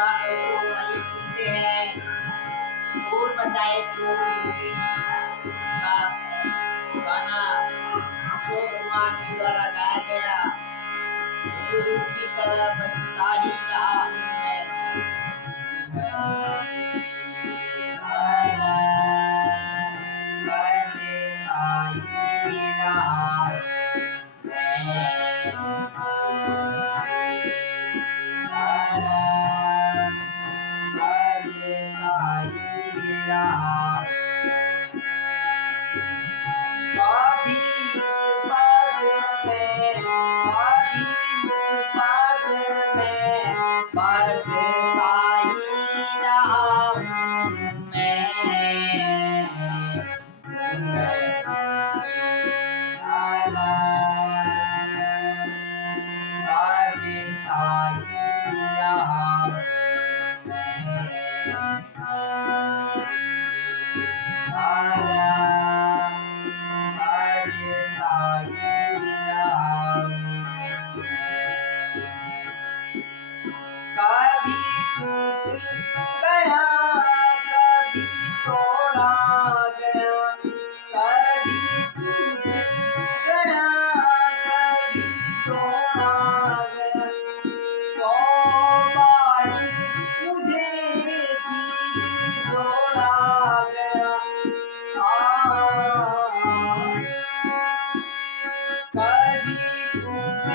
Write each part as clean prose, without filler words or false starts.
दोस्तों आइए सुनते हैं शोर मचाए शोर जोगी का गाना किशोर कुमार जी द्वारा गाया गया। गुरु की तरह बजता ही रहा हूँ कभी इस पग में कभी उस पग में बजता ही रहा हूँ मैं। बजता ही रहा हूँ कभी टूट गया कभी तोड़ा गया कभी टूट गया कभी तोड़ा गया 100 बार मुझे फिर जोड़ा गया। कभी टूट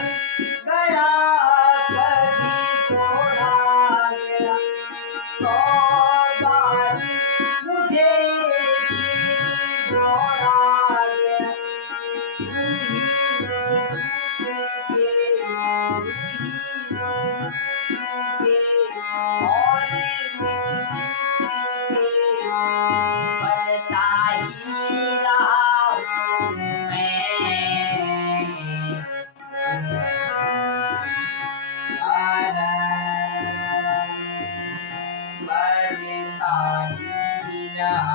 गया कभी तोड़ा गया 100 बार मुझे फिर जोड़ा गया। यूं ही लुट के और मिट के बनता ही रहा हूँ मैं। बजता ही रहा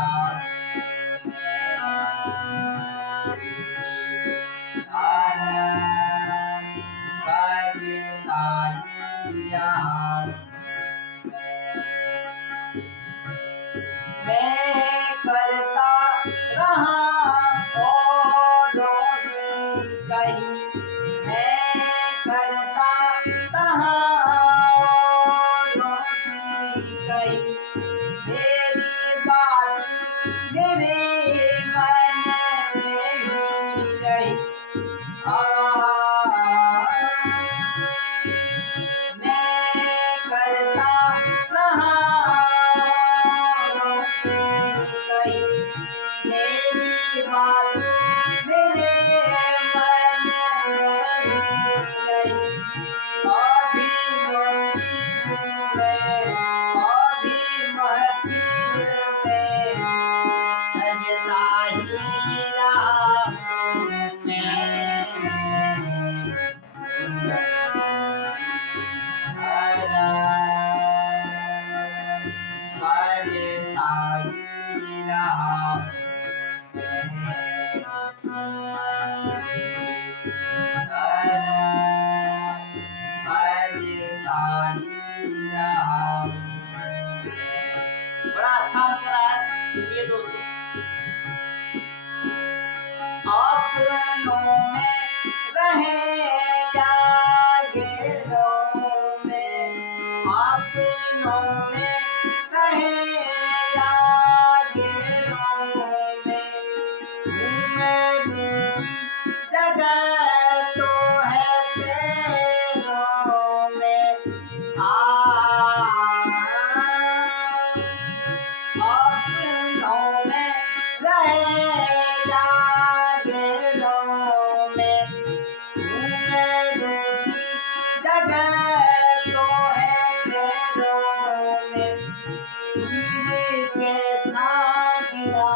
बजता ही रहा मैं करता रहा औरों की कही मैं करता रहा औरों की कही मेरी बात मेरे मन में ही रही। मैं करता रहा औरों की कही मेरी बात मेरे मन में ही रही। कभी मंदिर में कभी महफिल में सजता ही रहा हूँ मैं। बजता ही रहा बड़ा अच्छा अंतर है। सुनिए दोस्तों, अपनों में रहे या गैरों में अपनों में रहे या गैरों में घूमने की जगह तो है पैरों में। अपनों में रहे या गैरों में घूमने की जगह तो है पैरों में। हीर कैसा गिरा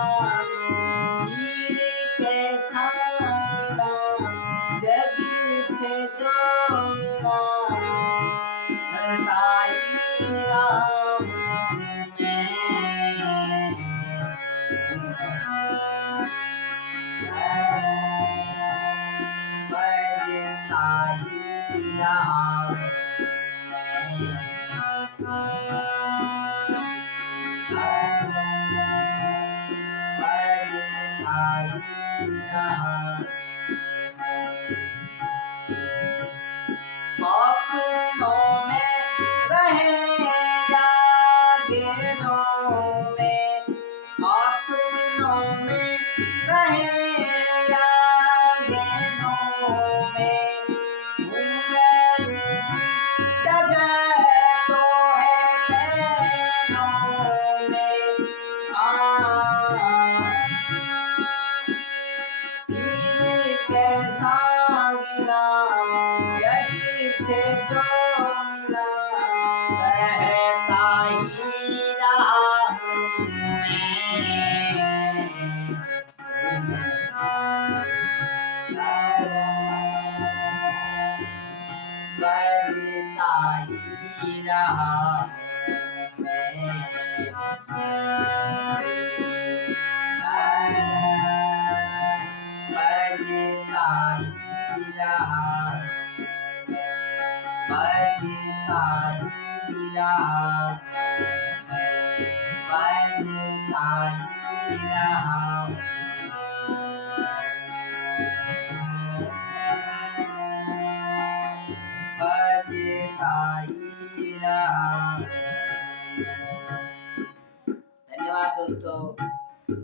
हीर कैसा गिरा जग से जो मिला करता ही रहा बजता ही रहा मैं। रहा। अपनों में रहे या गैरों में, अपनों में रहे या गैरों में, घूंघट की जगह तो है पैरों में। फिर कैसा गिला जग से जो मिला, सहता ही रहा हूँ मैं, बजता ही रहा हूँ बजता ही रहा, बजता ही रहा, बजता ही रहा। बजता ही रहा। धन्यवाद दोस्तों।